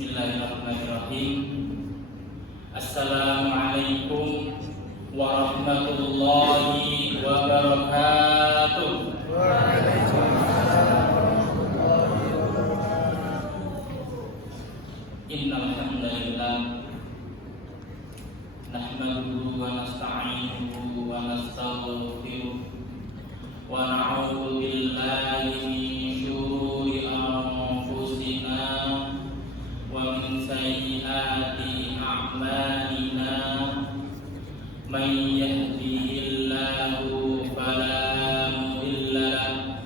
Bismillahirrahmanirrahim. Assalamualaikum warahmatullahi wabarakatuh. Innal hamdalillah nahmaduhu wa nasta'inuhu wa nastaghfiruh wa na'udzu billahi min syururi anfusina wa min sayyiati a'malina. Man yahdihillahu fala mudilla lahu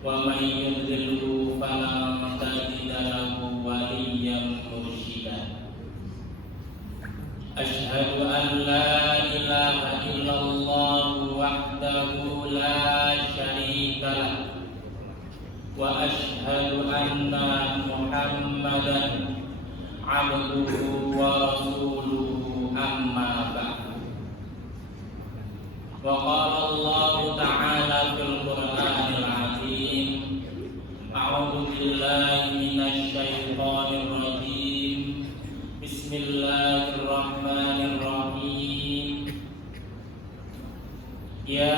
wa man yudlilhu fala tajida lahu waliyyan mursyida. Asyhadu an la ilaha illallah wahdahu la syarika lahu wa asyhadu anna Muhammadan abduhu wa rasuluhu amma ba'du. Wa qala Allah ta'ala fil Qur'anil 'azim, a'udzu billahi minasy syaithanir rajim. Bismillahirrahmanirrahim. Ya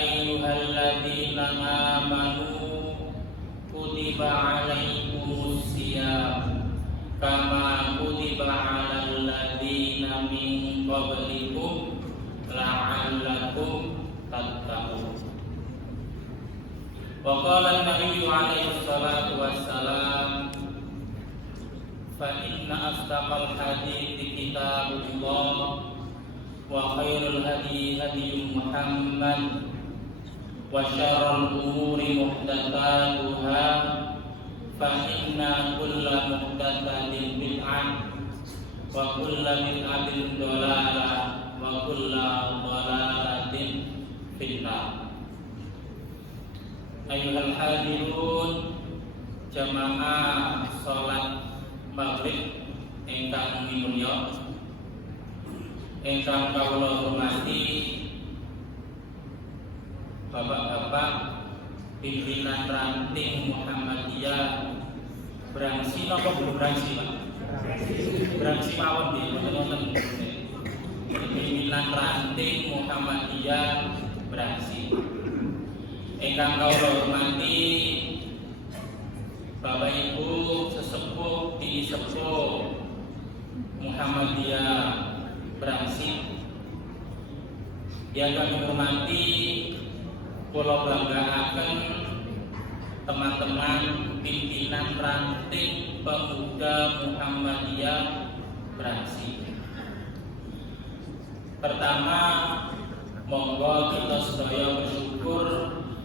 ayyuhalladzina amanu kutiba 'alaikumus shiyam kama kutiba 'alal ladzina min qablikum la'allakum tattaqun. Wa qala an-nabiyyu 'alaihi salatu wassalam, fa inna asdaqal hadithi kitabullah wa khairul hadi hadi Muhammad wa syarrul umuri muhdatsatuha fa inna kulla muhdatsatin bid'ah wa kulla bid'atin dhalalah wa kulla dhalalatin finnar. Ayyuhal hadirun, jamaah salat maghrib ingkang minulya, ingkang kawula hormati bapak-bapak pimpinan ranting Muhammadiyah Brangsi napa belum Brangsi Pak? Brangsi mawon nggih wonten pimpinan ranting Muhammadiyah Brangsi. Ingkang kawula hormati Bapak Ibu sesepuh di sepuh Muhammadiyah Brangsi, yang kami hormati, kula banggaaken teman-teman pimpinan ranting pemuda Muhammadiyah Brangsi. Pertama, monggo kita sedaya bersyukur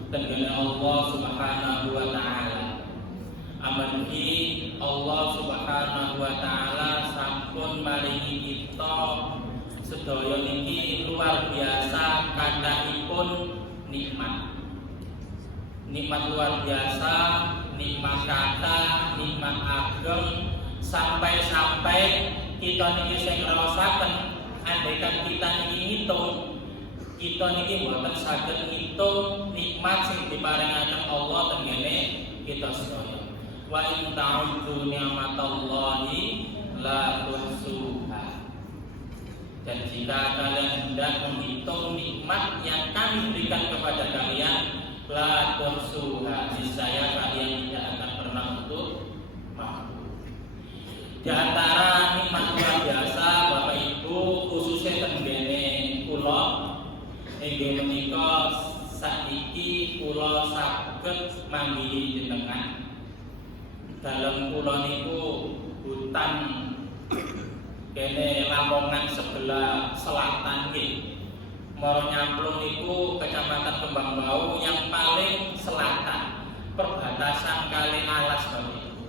dengan Allah Subhanahu wa taala. Amargi Allah Subhanahu wa taala sampun maringi kita sedaya niki luar biasa kathahipun nikmat. Nikmat luar biasa, nikmat kata, nikmat ageng, sampai-sampai kita niki sing ngrasakaken andaikan kita niki ngitung, kita niki mboten saged ngitung nikmat sing diparingaken Allah teng ngene kita sedaya. Wa in ta'udzu ni'matallahi la tuhsuha. Dan jika kalian hendak menghitung nikmat yang kami berikan kepada kalian, la tuhsuha, niscaya kalian tidak akan pernah untuk mampu. Di antara nikmat luar biasa Bapak Ibu, khususnya tenggene kula inggih menika sakniki kula saged manggihi jenengan. Dalam kula niku hutan kene Lamongan sebelah selatan nggih. Moro Nyamplung niku Kecamatan Kembang Bau yang paling selatan, perbatasan Kali Alas Bapak Ibu.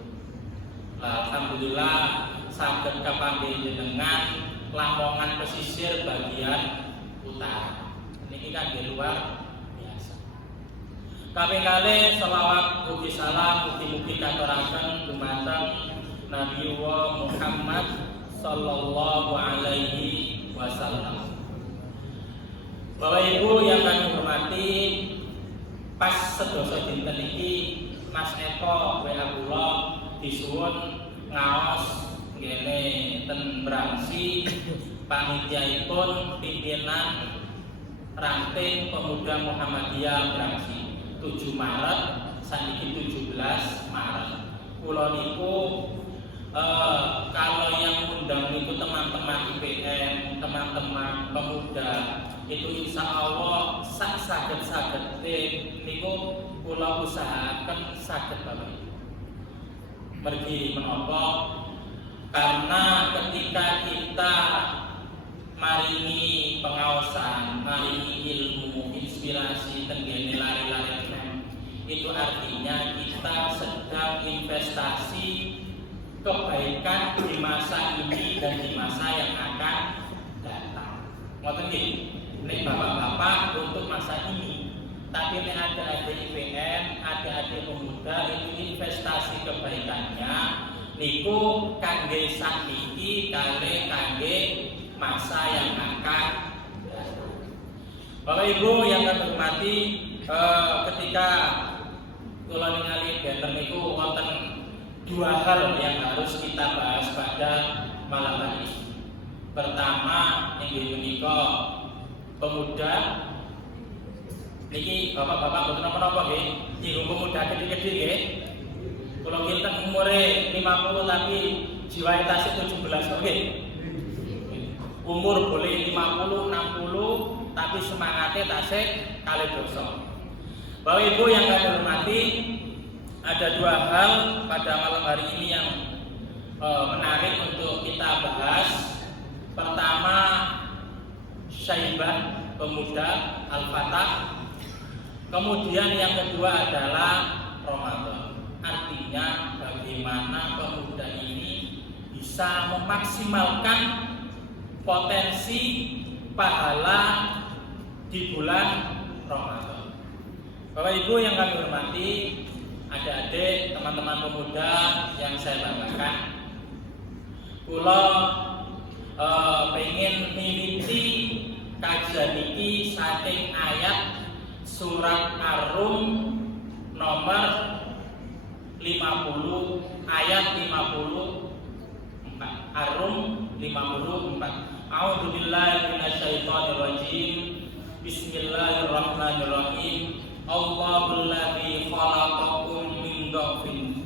Alhamdulillah saged kapanggih jenengan Lamongan pesisir bagian utara. Niki kan di luar biasa. Kaping kalih selawat ugi salam mugi-mugi katuraken dumateng Nabiullah Muhammad sallallahu alaihi wasallam. Bapak Ibu yang kami hormati, pas sedasa dinten iki Mas Eko WA kula disuwun ngaos ngene ten Brangsi panitiaipun pimpinan Ranting Pemuda Muhammadiyah Brangsi 7 Maret saniki 17 Maret. Kula niku kalau yang undang niku teman-teman IPM, teman-teman pemuda itu insya Allah saged niku kula usahaken saged Bapak Ibu. Mergi menapa? Karena ketika kita maringi pengaosan, maringi ilmu, inspirasi tenggene lari-lari itu artinya kita sedang investasi kebaikan di masa ini dan di masa yang akan datang. Ngoten nggih, nek bapak-bapak untuk masa ini, tapi nek adik-adik IPM, adik-adik pemuda itu investasi kebaikannya niku kangge sakniki kangge masa yang akan datang. Bapak Ibu yang kami hormati, ketika kula ningali benten niku wonten 2 hal yang harus kita bahas pada malam hari ini. Pertama, inggih menika pemuda niki bapak-bapak mboten napa-napa nggih, nyinggung pemuda gede-gede nggih. Kula kinten umure 50 tapi jiwa tasih 17 nggih. Umur boleh 50, 60 tapi semangatnya tasih kalih dosa. Bapak Ibu yang kami hormati, ada 2 hal pada malam hari ini yang menarik untuk kita bahas. Pertama, Syaibah Pemuda Al-Fatah. Kemudian yang kedua adalah Ramadan. Artinya bagaimana pemuda ini bisa memaksimalkan potensi pahala di bulan Ramadan. Bapak Ibu yang kami hormati, adik-adik, teman-teman pemuda yang saya banggakan, kula pengen mimiti kajian iki saking ayat surat Ar-Rum nomor 50 ayat 54. Ar-Rum 54. A'udzubillahi minasyaitonirrajim. Bismillahirrahmanirrahim. Allahul ladzi khalaqakum min dhafin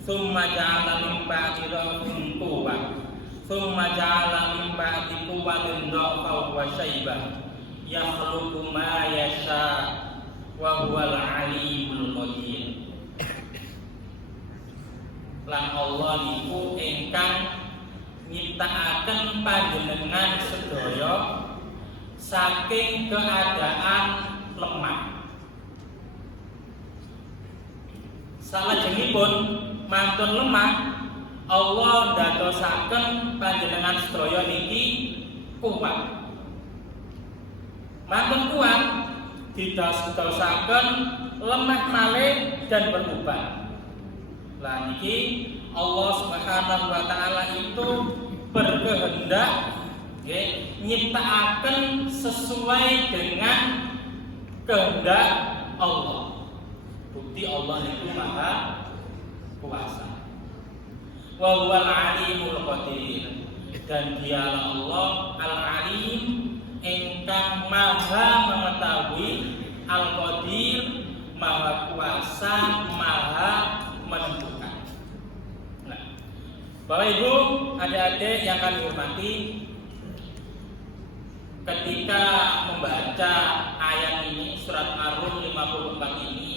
tsumma ja'ala min ba'di dhafin quwwatan tsumma ja'ala min ba'di quwwatin dhafan wa syaibah yakhluqu ma yasha wa huwal alimul qadir. Lan Allah niku ingkang nyiptakaken panjenengan sedaya saking keadaan lemah. Salajengipun mantun lemah, Allah ndadosaken panjenengan sedaya niki kuat. Mantun kuat didadosaken lemah malih dan berubah. Lah niki Allah Subhanahu wa taala itu berkehendak nyiptakaken sesuai dengan kehendak Allah. Bukti Allah itu Maha Kuasa. Wa huwal alimul qadir. Dan dialah Allah Al-Alim ingkang Maha mengetahui, Al-Qadir Maha Kuasa, Maha menentukan. Nah, Bapak Ibu, adik-adik yang kami hormati, ketika membaca ayat ini, surat Ar-Rum 54 ini,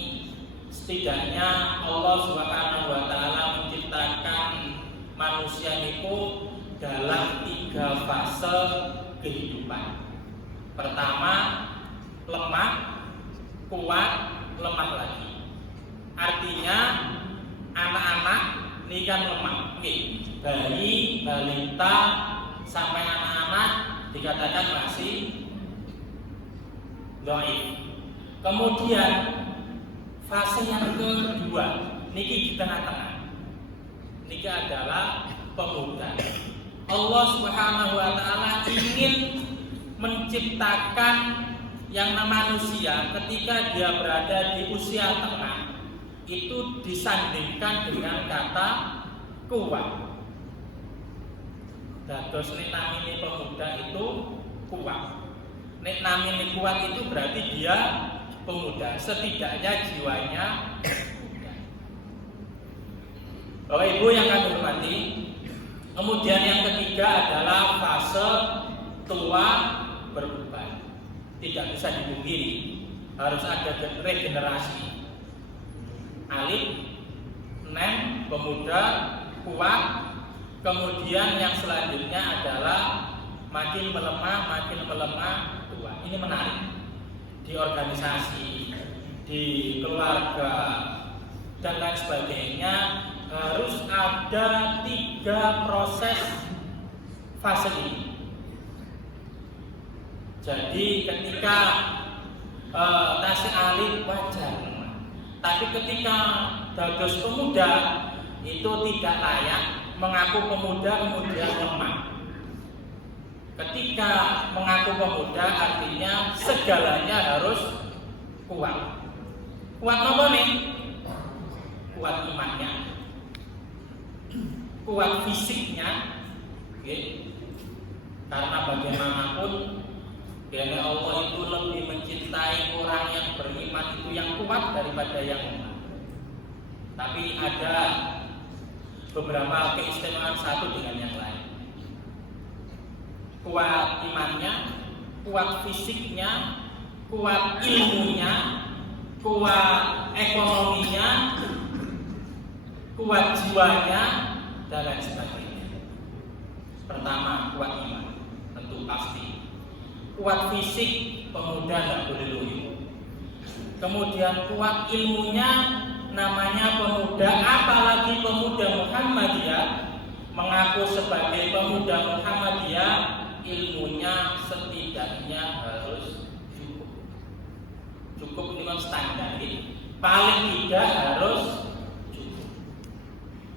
setidaknya Allah Subhanahu wa taala menciptakan manusia itu dalam 3 fase kehidupan. Pertama, lemah, kuat, lemah lagi. Artinya anak-anak ini kan lemah. Bayi, balita sampai anak-anak dikatakan masih dhaif. Kemudian fase yang kedua, niki di tengah-tengah. Niki adalah pemuda. Allah Subhanahu wa taala ingin menciptakan yang namanya manusia ketika dia berada di usia tengah itu disandingkan dengan kata kuat. Dados nek namine pemuda itu kuat. Nek namine kuat itu berarti dia pemuda, setidaknya jiwanya muda. Bapak Ibu yang kami hormati, kemudian yang ketiga adalah fase tua berubah. Tidak bisa dipungkiri, harus ada regenerasi. Alif, nem, pemuda, kuat. Kemudian yang selanjutnya adalah makin melemah, tua. Ini menarik. Di organisasi, di keluarga, dan lain sebagainya harus ada 3 proses fase ini. Jadi ketika tasik alit wajar, tapi ketika dados pemuda itu tidak layak mengaku pemuda kemudian lemah. Ketika mengaku pemuda artinya segalanya harus kuat. Kuat apa nih? Kuat imannya, kuat fisiknya, okay. Karena bagaimanapun karena Allah itu lebih mencintai orang yang beriman itu yang kuat daripada yang lemah. Tapi ada beberapa keistimewaan satu dengan yang lain. Kuat imannya, kuat fisiknya, kuat ilmunya, kuat ekonominya, kuat jiwanya, dan lain sebagainya. Pertama, kuat iman, tentu pasti. Kuat fisik, pemuda tidak boleh loyo. Kemudian kuat ilmunya, namanya pemuda, apalagi pemuda Muhammadiyah, mengaku sebagai pemuda Muhammadiyah, ilmunya setidaknya harus cukup dengan standar ini. Paling tidak harus cukup,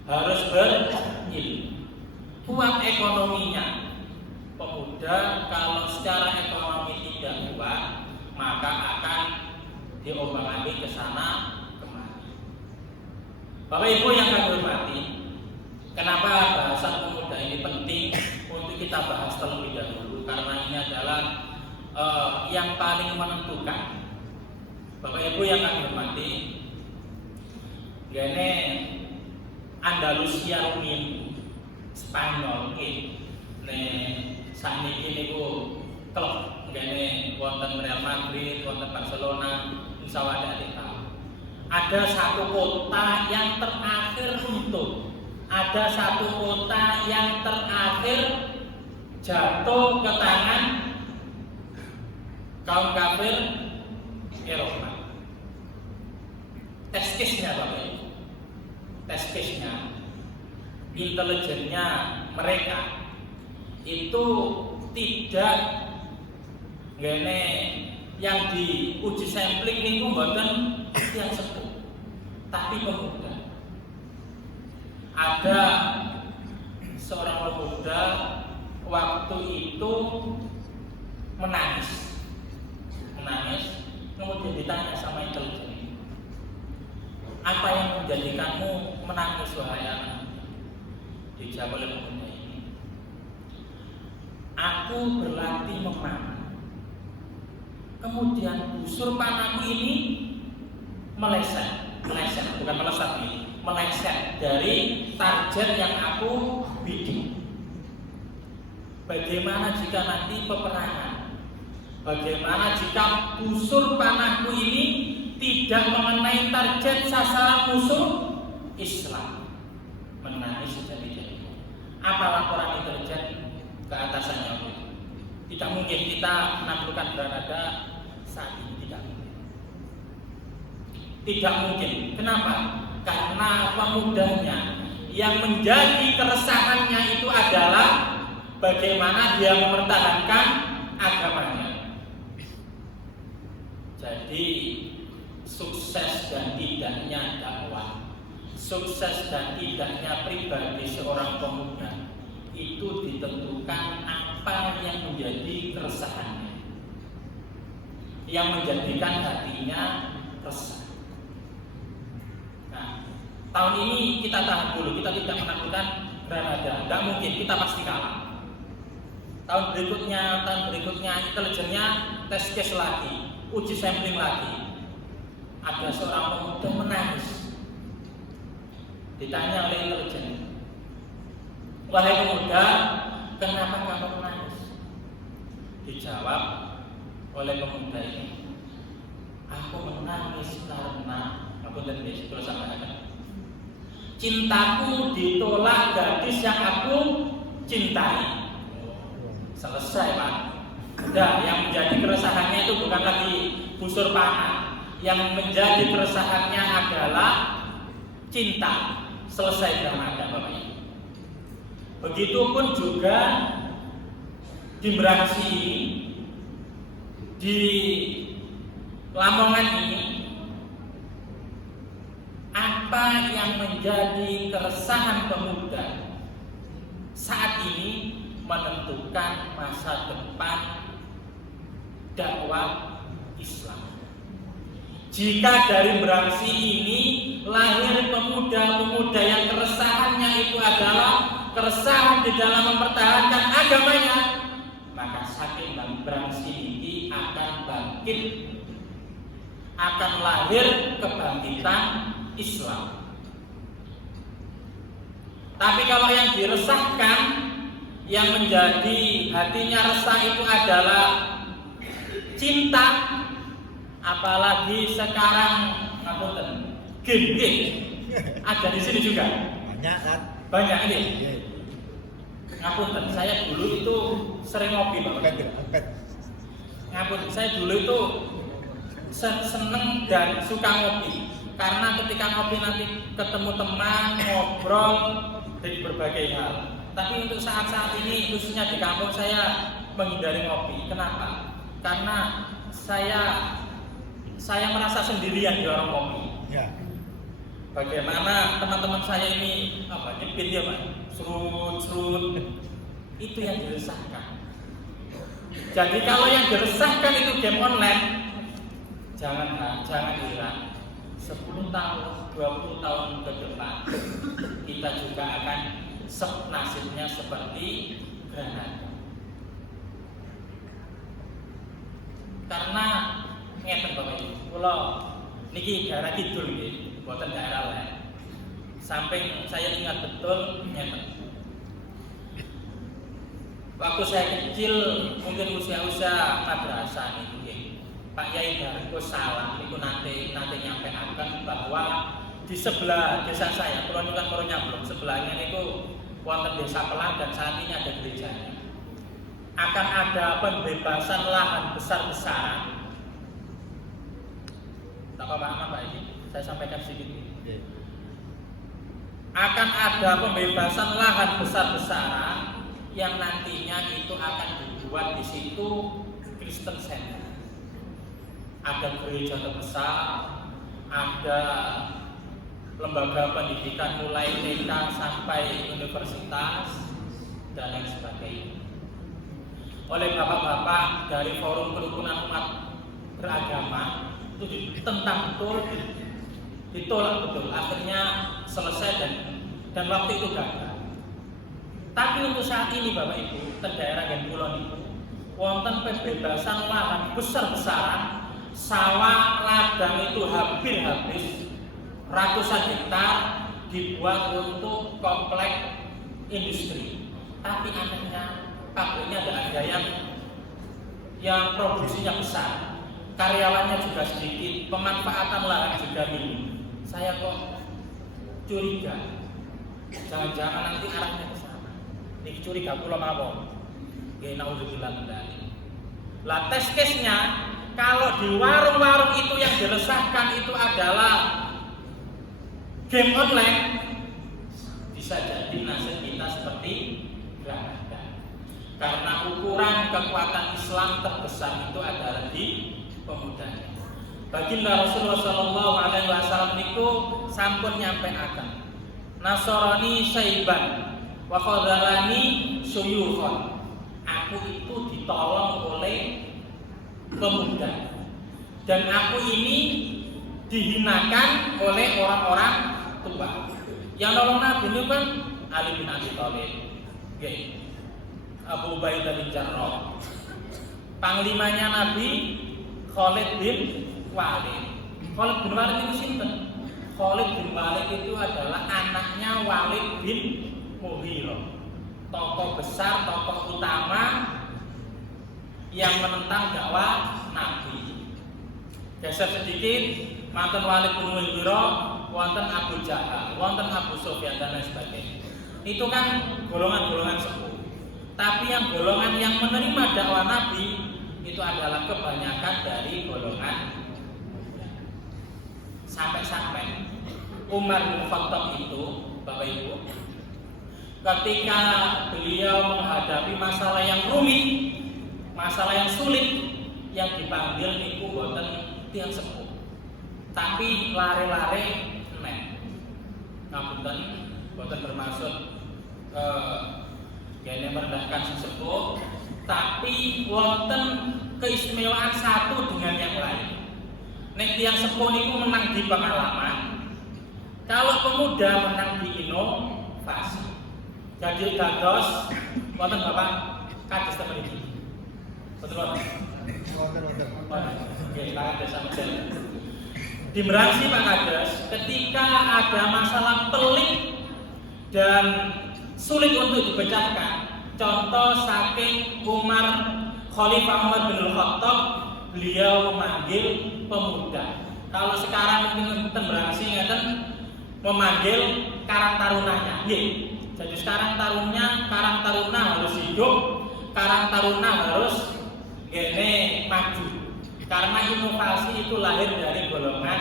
harus berilmu. Kuat ekonominya, pemuda kalau secara ekonomi tidak kuat maka akan diombang-ambing ke sana kemari. Bapak Ibu yang kami hormati, kenapa bahasan pemuda ini penting untuk kita bahas terlebih dahulu? Karena ini adalah yang paling menentukan. Bapak Ibu yang kami hormati, ini Andalusia rumiyin Spanyol ini saat ini klub ini wonten Real Madrid, wonten Barcelona, insya Allah ada satu kota yang terakhir runtuh, ada satu kota yang terakhir jatuh ke tangan kaum kafir Eropa. Test case-nya Bapak Ibu, test case-nya, intelijennya mereka itu tidak ngene yang diuji sampling itu bukan yang sepuh, tapi pemuda. Ada seorang pemuda waktu itu menangis, kemudian ditanya sama intelijen, apa yang menjadikanmu menangis wahai anak? Dijawab oleh pemuda ini, aku berlatih memanah, kemudian busur panahku ini meleset bukan melesat nih, meleset dari target yang aku bidik. Bagaimana jika nanti peperangan? Bagaimana jika busur panahku ini tidak mengenai target sasaran musuh Islam? Menangis sudah tidak. Apa laporan intelijen ke atasannya? Tidak mungkin kita menaklukkan Granada saat ini, tidak mungkin. Kenapa? Karena pemudanya yang menjadi keresahannya itu adalah bagaimana dia mempertahankan agamanya. Jadi sukses dan tidaknya dakwah, sukses dan tidaknya pribadi seorang pemuda itu ditentukan apa yang menjadi keresahannya, yang menjadikan hatinya resah. Nah, tahun ini kita tahan dulu, kita tidak menaklukkan Granada, tidak mungkin, kita pasti kalah. Tahun berikutnya intelijennya tes case lagi, uji sampling lagi. Ada seorang pemuda menangis. Ditanya oleh intelijen, "Wahai pemuda, kenapa kamu menangis?" Dijawab oleh pemuda ini, "Aku menangis karena aku dan Yesus kalau sampaikan, cintaku ditolak gadis yang aku cintai." Selesai, Pak. Udah, yang menjadi keresahannya itu bukan lagi busur panah. Yang menjadi keresahannya adalah cinta. Selesai Granada, Bapak Ibu. Begitupun juga di Meransi ini, di Lamongan ini, apa yang menjadi keresahan pemuda saat ini menentukan masa depan dakwah Islam. Jika dari Meransi ini lahir pemuda-pemuda yang keresahannya itu adalah keresahan di dalam mempertahankan agamanya, maka saking Meransi ini akan bangkit, akan lahir kebangkitan Islam. Tapi kalau yang diresahkan, yang menjadi hatinya resah itu adalah cinta, apalagi sekarang game ada di sini juga. Banyak kan? Banyak ini. Ngapunten, saya dulu itu sering ngopi, Bapak. Ngapunten, saya dulu itu seneng dan suka ngopi. Karena ketika ngopi nanti ketemu teman, ngobrol dari berbagai hal. Tapi untuk saat-saat ini, khususnya di kampung, saya menghindari ngopi. Kenapa? Karena saya merasa sendirian di warung kopi. Ya. Bagaimana teman-teman saya ini nyepit ya, Pak, serut, itu yang diresahkan. Jadi kalau yang diresahkan itu game online, jangan kira 10 tahun, 20 tahun ke depan kita juga akan nasibnya seperti Granada. Karena ngeten Bapak Ibu, kula niki daerah kidul nggih, mboten daerah lain. Samping saya ingat betul ngeten. Waktu saya kecil, mungkin usia-usia madrasah niku nggih. Pak Yai Darko Salam niku nate nyampaikan bahwa di sebelah desa saya, kula niku kan karo nyamplung, sebelahnya niku wonten desa Pelang dan saat ini ada gerejanya. Akan ada pembebasan lahan besar-besaran. Tak apa-apa Pak ini, saya sampaikan sedikit. Akan ada pembebasan lahan besar-besaran yang nantinya itu akan dibuat di situ Kristen Center. Ada gereja terbesar, ada lembaga pendidikan mulai TK sampai universitas dan lain sebagainya. Oleh bapak-bapak dari Forum Kerukunan Umat Beragama itu ditentang betul, ditolak betul. Akhirnya selesai dan waktu itu gagal. Tapi untuk saat ini Bapak Ibu, di daerah Genkulon itu wonten pembebasan lahan besar-besaran, sawah ladang itu hampir habis, ratusan hektar dibuat untuk komplek industri. Tapi anehnya pabriknya ada yang produksinya besar, karyawannya juga sedikit, pemanfaatan lahan juga minim. Saya kok curiga, jangan-jangan nanti arahnya ke sana. Ini curiga kula mawon. Nggih naudzubillah min dzalik. Lah tes case-nya kalau di warung-warung itu yang diresahkan itu adalah game online, bisa jadi nasib kita seperti Granada. Karena ukuran kekuatan Islam terbesar itu adalah di pemudanya. Baginda Rasulullah Shallallahu Alaihi Wasallam itu sampun nyampaikan, Nasrani Syaiban, wa khadzalani Syuyukhon. Aku itu ditolong oleh pemuda, dan aku ini dihinakan oleh orang-orang tua. Yang nolong Nabi itu kan Ali bin Abi Thalib, Abu Ubaidah bin Jarrah. Panglimanya Nabi Khalid bin Walid. Khalid bin Walid itu sinten? Khalid bin Walid itu adalah anaknya Walid bin Mughirah, tokoh besar, tokoh utama yang menentang dakwah Nabi. Geser sedikit, mantan Walid bin Mughirah, wonten Abu Jahal, wonten Abu Sufyan dan lain sebagainya. Itu kan golongan-golongan sepuh. Tapi yang golongan yang menerima dakwah Nabi itu adalah kebanyakan dari golongan sampai-sampai Umar bin Khattab itu, Bapak Ibu, ketika beliau menghadapi masalah yang rumit, masalah yang sulit, yang dipanggil niku boten tiyang sepuh, tapi lare-lare nek. Ngapunten, boten bermaksud gene merendahkan sesepuh, tapi wonten keistimewaan satu dengan yang lain. Nek tiyang sepuh niku menang di pengalaman. Kalau pemuda menang di inovasi. Jadi dados wonten Bapak kados ten mriki. Betul Pak? Oke, Pak Kades sama saya. Di Meransi Pak Kades, ketika ada masalah pelik dan sulit untuk dipecahkan, contoh saking Khalifah Umar bin Khattab, beliau memanggil pemuda. Kalau sekarang mungkin Meransi ngeten memanggil Karang Tarunanya. Jadi sekarang Karang Taruna harus hidup, Karang Taruna harus maju. Karena inovasi itu lahir dari golongan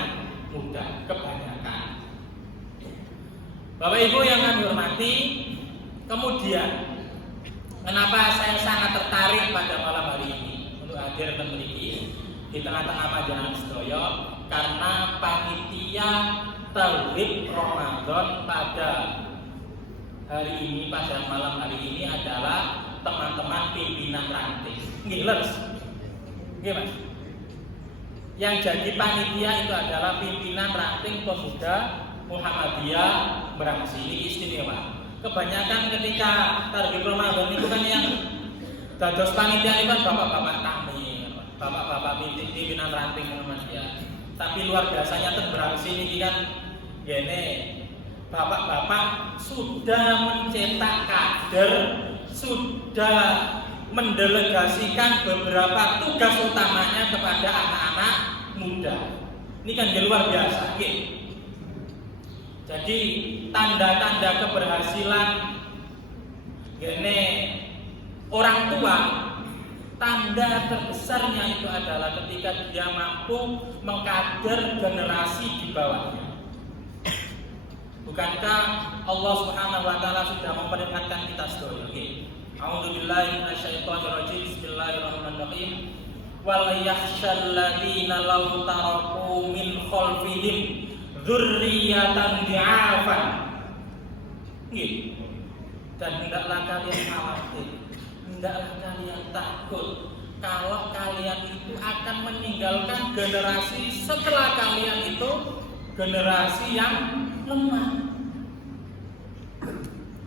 muda kebanyakan. Bapak Ibu yang kami hormati, kemudian kenapa saya sangat tertarik pada malam hari ini untuk hadir dan memiliki di tengah-tengah panjenengan sedaya, karena panitia Tauhid Ramadan pada hari ini, pada malam hari ini adalah teman-teman pimpinan ranting. Mas. Yang jadi panitia itu adalah pimpinan ranting pemuda Muhammadiyah Meransi. Ini istimewa. Kebanyakan ketika Tauhid Ramadan itu kan yang dados panitia itu kan bapak-bapak kami, bapak-bapak pimpinan ranting Muhammadiyah. Tapi luar biasanya Meransi ini kan bapak-bapak sudah mencetak kader, sudah mendelegasikan beberapa tugas utamanya kepada anak-anak muda. Ini kan luar biasa. Jadi tanda-tanda keberhasilan orang tua, tanda terbesarnya itu adalah ketika dia mampu mengkader generasi di bawahnya. Bukankah Allah Subhanahu wa taala sudah memperingatkan kita sedaya? A'udzubillahi minasyaitonirrajim. Bismillahirrahmanirrahim. Wal yakhshal ladzina law taraku min khalfihim dzurriyyatan di'afan. Dan hendaklah kalian khawatir, hendaklah kalian takut kalau kalian itu akan meninggalkan generasi setelah kalian itu generasi yang lemah.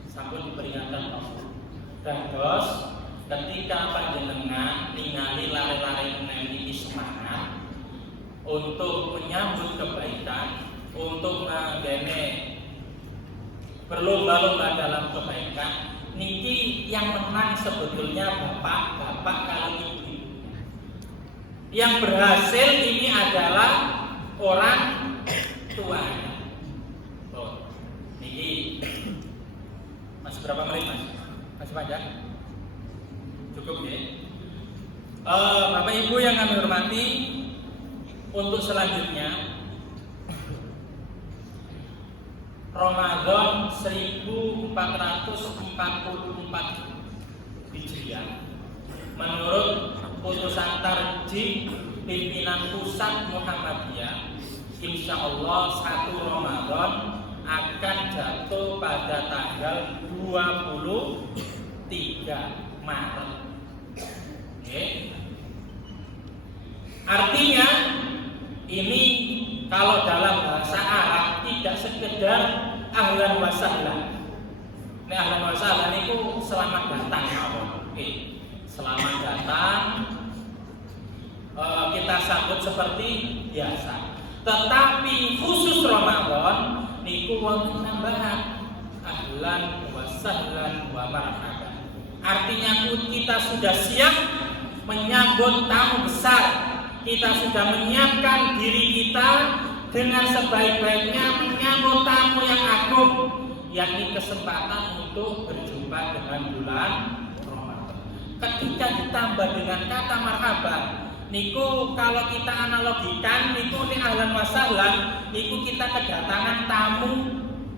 Sampun diperingatkan Allah. Dan terus ketika panjenengan ningali lare-lare menawi semangat untuk menyambut kebaikan, untuk berlomba-lomba dalam kebaikan, niki yang menang sebetulnya bapak-bapak kalau ibu. Yang berhasil ini adalah orang tuanya. Niki masih berapa menit Mas? Masih panjang? Cukup ya? Bapak Ibu yang kami hormati, untuk selanjutnya Ramadan 1444 Hijriah menurut putusan tarjih pimpinan pusat Muhammadiyah, insya Allah 1 Ramadan akan jatuh pada tanggal 23 Maret. Artinya ini kalau dalam bahasa Arab tidak sekedar ahlan wa sahlan. Nek ahlan wa sahlan itu selamat datang mawon. Selamat datang. Kita sambut seperti biasa. Tetapi khusus Ramadan niku wonten tambahan ahlan wa sahlan wa marhaban. Artinya kita sudah siap menyambut tamu besar. Kita sudah menyiapkan diri kita dengan sebaik-baiknya menyambut tamu yang agung, yakni kesempatan untuk berjumpa dengan bulan Ramadan. Ketika ditambah dengan kata marhaban, niku kalau kita analogikan niku ni ahlan wa sahlan, niku kita kedatangan tamu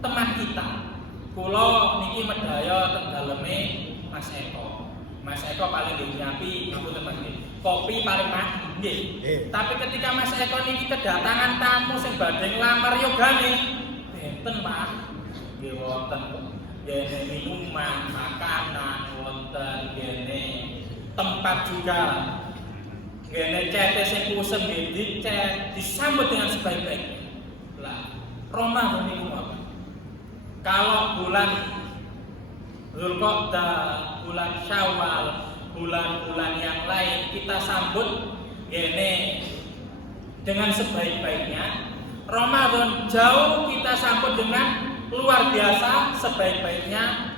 teman kita. Kula niki medaya teng daleme Mas Eko. Mas Eko paling nyiapi ngapunten Mas nggih. Kopi paling mah nggih. Tapi ketika Mas Eko niki kedatangan tamu sing badhe nglamar yogane, benten Pak. Nggih wonten gene minuman, makanan, wonten gene tempat juga. Gene cete sing kusem dicet disambut dengan sebaik-baiknya. Lah, Ramadan niku apa? Kalau bulan Zulqa'dah, bulan Syawal, bulan-bulan yang lain kita sambut gene dengan sebaik-baiknya. Ramadan jauh kita sambut dengan luar biasa sebaik-baiknya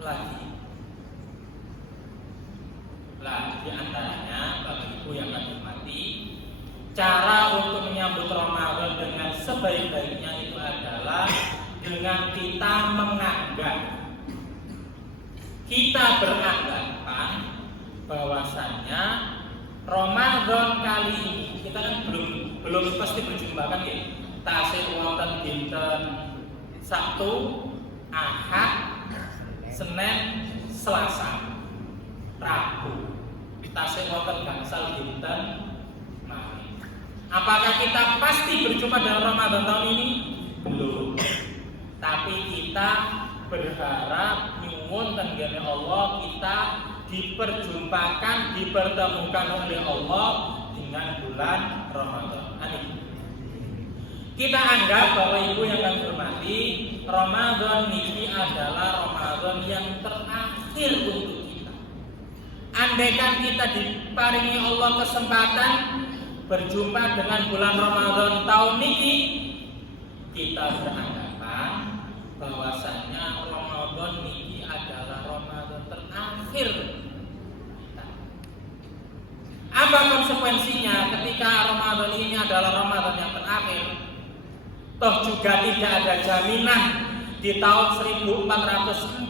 lagi. Lah, di antaranya Bapak Ibu yang kami hormati, cara untuk menyambut Ramadan dengan sebaik-baiknya itu adalah dengan kita menganggap, kita beranggapan bahwasannya Ramadan kali ini kita kan belum pasti berjumpa kan ya. Tasik wonten dinten Sabtu, Ahad, Senin, Selasa, Rabu. Tasik wonten gangsal dinten Mari. Apakah kita pasti berjumpa dalam Ramadan tahun ini? Belum. Tapi kita berharap nyuwun tenggene Allah kita diperjumpakan, dipertemukan oleh Allah dengan bulan Ramadan. Amin. Kita anggap Bapak Ibu yang kami hormati, Ramadan ini adalah Ramadan yang terakhir untuk kita. Andaikan kita diparingi Allah kesempatan berjumpa dengan bulan Ramadan tahun ini, kita beranggapan bahwasanya Ramadan ini adalah Ramadan terakhir. Apa konsekuensinya ketika Ramadan ini adalah Ramadan yang terakhir? Toh juga tidak ada jaminan di tahun 1445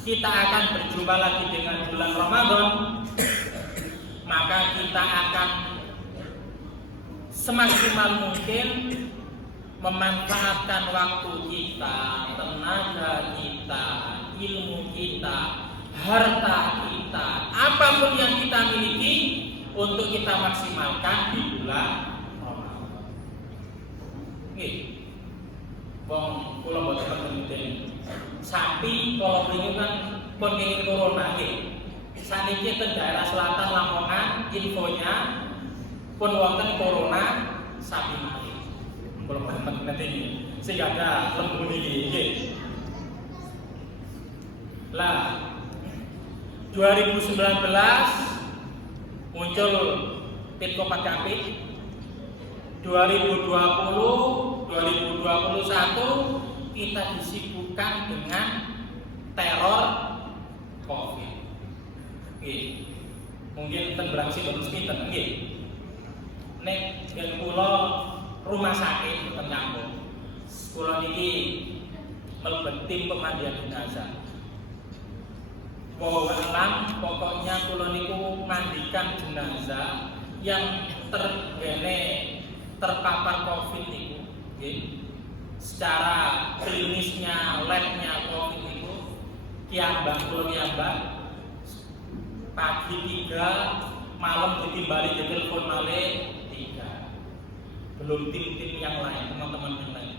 kita akan berjumpa lagi dengan bulan Ramadan. Maka kita akan semaksimal mungkin memanfaatkan waktu kita, tenaga kita, ilmu kita, harta kita, apapun yang kita miliki untuk kita maksimalkan di bulan Ramadan. Nggih. Wong kula boten penting. Sapi kalau ini kan pun kenging corona nggih. Saniki teng daerah selatan Lamongan infonya pun wonten corona sapi mati. Kula boten penting sehingga ada lembu niki nggih. Lah 2019 muncul Pitko Pakapit, 2020, 2021 kita disibukkan dengan teror COVID. Mungkin ten beraksi bagus pinten nggih. Nek yen kula rumah sakit ten kampung. Kula niki mlebet tim pemandian jenazah. Bahwa alam pokoknya kula niku mandikan jenazah yang terpapar COVID niku, nggih. Secara klinisnya, labnya COVID niku kiambak kula kiambak pagi 3, malam ditimbali di telepon malih 3. Belum tim-tim yang lain, teman-teman yang lain.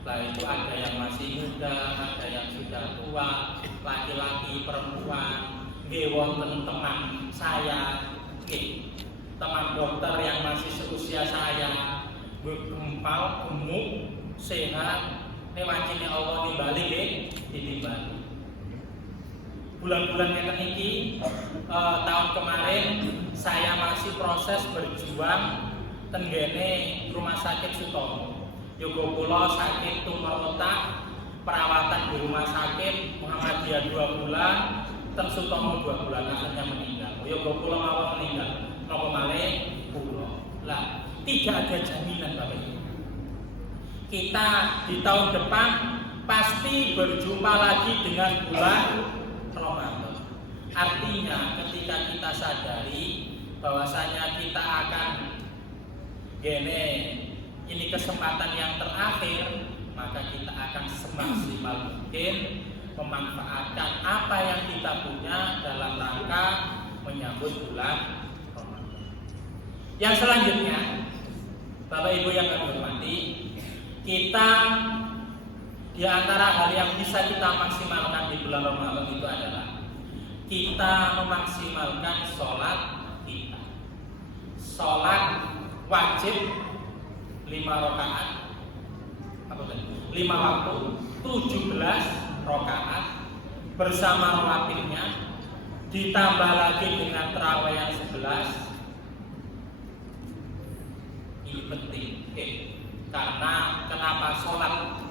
Nah itu ada yang masih muda, ada yang sudah tua, laki-laki, perempuan, nggih wonten teman saya, nggih, teman dokter yang masih seusia saya, gempal, gemuk, sehat, newancine Allah nimbali nggih ditimbali. Bulan-bulan ngeten iki tahun kemarin saya masih proses berjuang tenggene Rumah Sakit Sutomo. Yoga kula sakit tumor otak, perawatan di rumah sakit Muhammadiyah 2 bulan, ten Sutomo 2 bulan akhirnya meninggal. Yoga kula mawon meninggal. Napa malih kula. Lah, tidak ada jaminan Bapak Ibu. Kita di tahun depan pasti berjumpa lagi dengan bulan Ramadan. Artinya ketika kita sadari bahwasanya kita akan ini kesempatan yang terakhir, maka kita akan semaksimal mungkin memanfaatkan apa yang kita punya dalam rangka menyambut bulan Ramadan. Yang selanjutnya, Bapak Ibu yang kami hormati, kita di antara hal yang bisa kita maksimalkan di bulan Ramadan itu adalah kita memaksimalkan sholat kita. Sholat wajib 5 rakaat, 5 waktu, 17 rakaat bersama rawatibnya, ditambah lagi dengan tarawih yang 11. Ini penting, karena kenapa sholat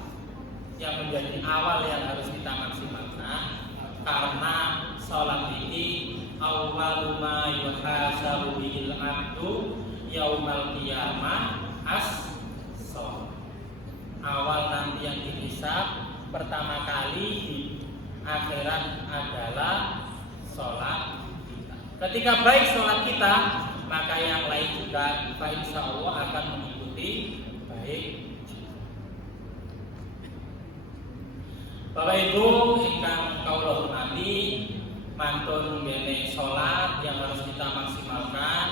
yang menjadi awal yang harus kita maksimalkan? Karena sholat ini awwalu ma yuhasabu bihil abdu yaumal qiyamah as-sholat. Awal nanti yang dihisab pertama kali di akhirat adalah sholat kita. Ketika baik sholat kita, maka yang lain juga insya Allah akan mengikuti baik. Bapak Ibu ingkang kawula hormati, mantun ngene sholat yang harus kita maksimalkan.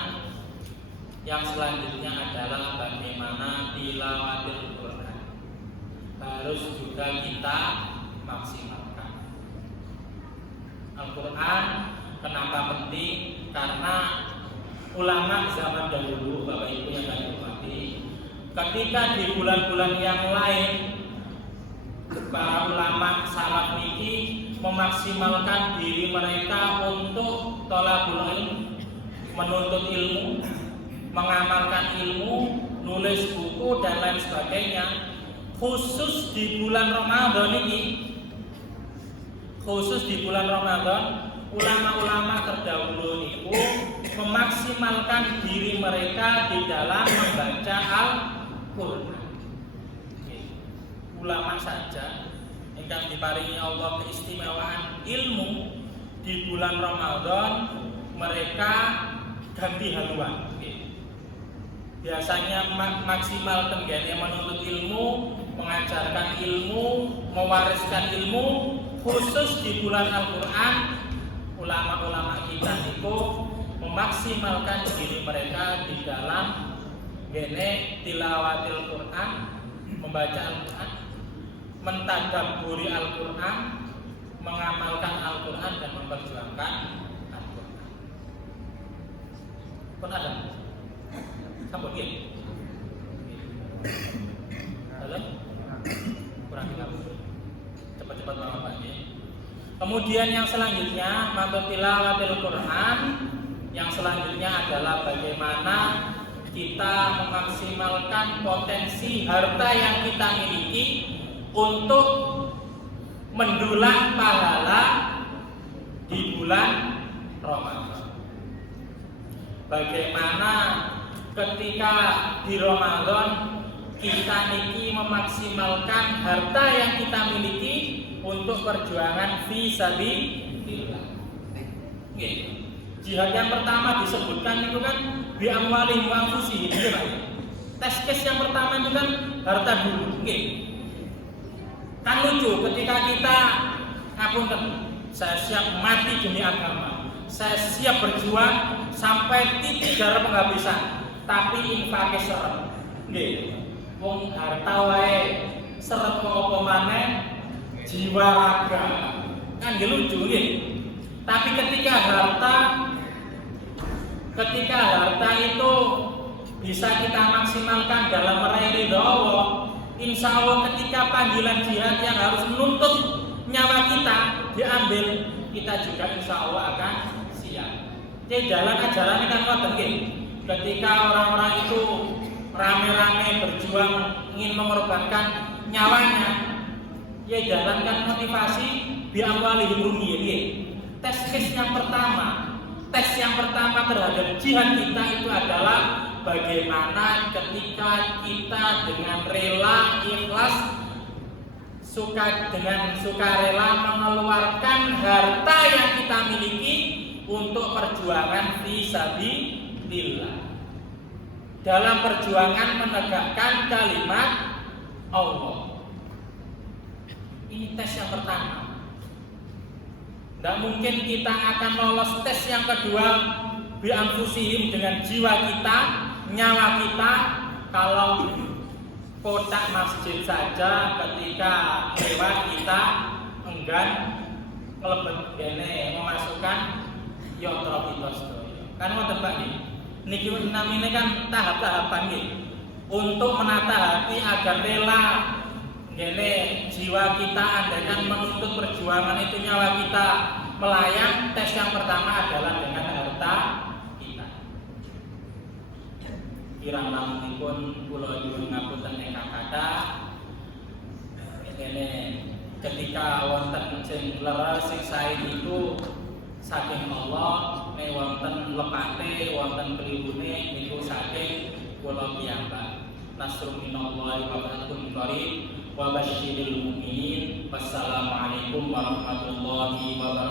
Yang selanjutnya adalah bagaimana tilawatil Quran, harus juga kita maksimalkan. Al-Quran kenapa penting? Karena ulama zaman dahulu, Bapak Ibu yang kami hormati, ketika di bulan-bulan yang lain para ulama salaf niki memaksimalkan diri mereka untuk thalabul ilm, menuntut ilmu, mengamalkan ilmu, nulis buku dan lain sebagainya. Khusus di bulan Ramadan ini, ulama-ulama terdahulu itu memaksimalkan diri mereka di dalam membaca Al-Quran. Ulama saja yang diparingi Allah keistimewaan ilmu di bulan Ramadan, mereka ganti haluan. Biasanya maksimal tenggane menuntut ilmu, mengajarkan ilmu, mewariskan ilmu. Khusus di bulan Al-Quran, ulama-ulama kita itu memaksimalkan diri mereka di dalam tilawatil Quran, membaca Al-Quran, mentadabburi Al-Quran, mengamalkan Al-Quran dan memperjuangkan Al-Quran. Pun ada sambut ya? Halo? Kurang cepat-cepat banget Pak ya. Kemudian yang selanjutnya mantun tilawatil Quran. Yang selanjutnya adalah bagaimana kita memaksimalkan potensi harta yang kita miliki untuk mendulang pahala di bulan Ramadan. Bagaimana ketika di Ramadan kita niki memaksimalkan harta yang kita miliki untuk perjuangan fi sabilillah. Oke. Jihad yang pertama disebutkan itu kan bi amwalihim wa anfusihim, gitu Pak. Tes case yang pertama itu kan harta dulu. Oke. Kan lucu ketika kita ngapunten, saya siap mati demi agama. Saya siap berjuang sampai titik darah penghabisan. Tapi infake seret. Nggih. Wong harta wae seret kok apa maneh jiwa raga. Kan nggih lucu nggih. Tapi ketika harta itu bisa kita maksimalkan dalam meraih ridha Allah, insya Allah ketika panggilan jihad yang harus menuntut nyawa kita diambil, kita juga insya Allah akan siap. Jadi jalan ajaran kan ngoten nggih. Ketika orang-orang itu rame-rame berjuang ingin mengorbankan nyawanya, ya jalankan motivasi biamwalihim rumiyin. Tes yang pertama terhadap jihad kita itu adalah bagaimana ketika kita dengan rela, ikhlas, dengan sukarela mengeluarkan harta yang kita miliki untuk perjuangan fisabilillah, dalam perjuangan menegakkan kalimat Allah. Ini tes yang pertama. Tidak mungkin kita akan lolos tes yang kedua bi'anfusihim dengan jiwa kita, nyawa kita, kalau kotak masjid saja ketika lewat kita enggan melebet gene memasukkan yotro kita sedaya. Kan ngoten Pak nggih. Niki namine kan tahap-tahapan nggih. Untuk menata hati agar rela gene jiwa kita andaikan menuntut perjuangan itu nyawa kita melayang, tes yang pertama adalah dengan harta kita. Kirang langkungipun kula nyuwun ngapunten ingkang kathah. Ini ketika wonten sing leres sing sae itu saking Allah, nek wonten lepate, wonten kelibune niku saking kula piyambak. Nasrun minallahi wa fathun qarib wa basyiril mu'minin. Wassalamualaikum warahmatullahi wabarakatuh.